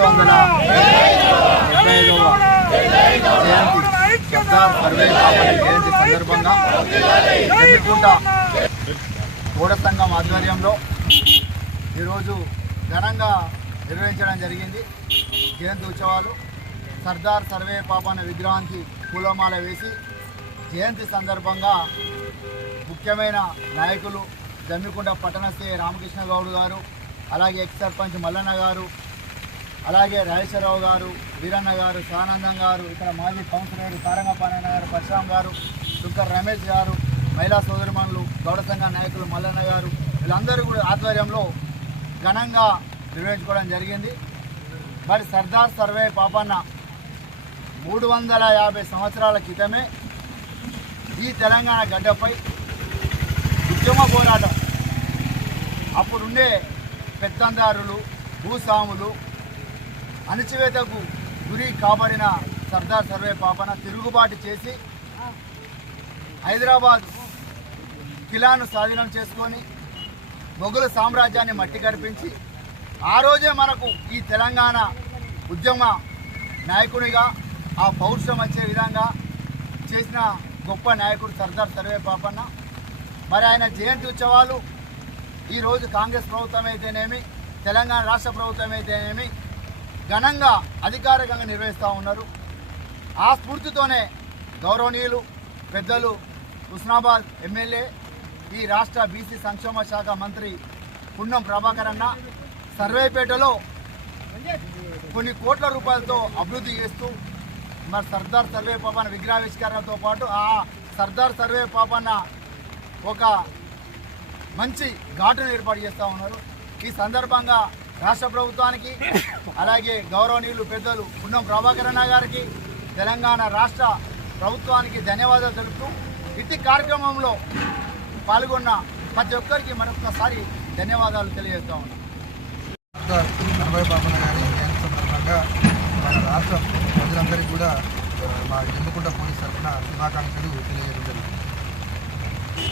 జయంతి సర్దార్ సర్వేపల్లి జయంతి సందర్భంగా జమ్మికుంట గౌడ సంఘం ఆధ్వర్యంలో ఈరోజు ఘనంగా నిర్వహించడం జరిగింది. జయంతి ఉత్సవాలు సర్దార్ సర్వే పాపన్న విగ్రహానికి పూలమాల వేసి జయంతి సందర్భంగా ముఖ్యమైన నాయకులు జమ్మికుంట పట్టణ శ్రీ రామకృష్ణ గౌడ్ గారు, అలాగే ఎక్స్ సర్పంచ్ మల్లన్న గారు, అలాగే రాజేశ్వరరావు గారు, వీరన్న గారు, సానందం గారు, ఇక్కడ మాజీ కౌన్సిలర్ తారంగపానన్న గారు, పరశురామ్ గారు, దుక్కర్ రమేష్ గారు, మహిళా సోదరిమణులు, గౌడ సంఘ నాయకులు మల్లన్న గారు, వీళ్ళందరూ కూడా ఆధ్వర్యంలో ఘనంగా నిర్వహించుకోవడం జరిగింది. మరి సర్దార్ సర్వే పాపన్న 350 సంవత్సరాల క్రితమే ఈ తెలంగాణ గడ్డపై ఉద్యమ పోరాటం, అప్పుడుండే పెత్తందారులు, భూస్వాములు, అణచివేతకు గురి కాబడిన సర్దార్ సర్వే పాపన్న తిరుగుబాటు చేసి హైదరాబాద్ కిలాను స్వాధీనం చేసుకొని మొఘలు సామ్రాజ్యాన్ని మట్టి కనిపించి ఆ రోజే మనకు ఈ తెలంగాణ ఉద్యమ నాయకునిగా ఆ పౌరుషం వచ్చే విధంగా చేసిన గొప్ప నాయకుడు సర్దార్ సర్వే పాపన్న. మరి ఆయన జయంతి ఉత్సవాలు ఈరోజు కాంగ్రెస్ ప్రభుత్వం అయితేనేమి, తెలంగాణ రాష్ట్ర ప్రభుత్వం అయితేనేమి ఘనంగా అధికారికంగా నిర్వహిస్తూ ఉన్నారు. ఆ స్ఫూర్తితోనే గౌరవనీయులు పెద్దలు హుస్నాబాద్ ఎమ్మెల్యే, ఈ రాష్ట్ర బీసీ సంక్షేమ శాఖ మంత్రి పున్నం ప్రభాకర్ అన్న సర్వేపేటలో కొన్ని కోట్ల రూపాయలతో అభివృద్ధి చేస్తూ మరి సర్దార్ సర్వే పాపన్న విగ్రహావిష్కరణతో పాటు ఆ సర్దార్ సర్వే పాపన్న ఒక మంచి ఘాటును ఏర్పాటు చేస్తూ ఉన్నారు. ఈ సందర్భంగా రాష్ట్ర ప్రభుత్వానికి, అలాగే గౌరవనీయులు పెద్దలు పున్నం ప్రభాకర్ అన్న గారికి, తెలంగాణ రాష్ట్ర ప్రభుత్వానికి ధన్యవాదాలు తెలుపుతూ ఇట్టి కార్యక్రమంలో పాల్గొన్న ప్రతి ఒక్కరికి మరొకసారి ధన్యవాదాలు తెలియజేస్తూ ఉన్నాం. సర్వే పాపన్న గారి జయంతి సందర్భంగా మన రాష్ట్ర ప్రజలందరికీ కూడా మా జమ్మికుంట పోలీస్ తరఫున శుభాకాంక్షలు తెలియజేయడం జరుగుతుంది.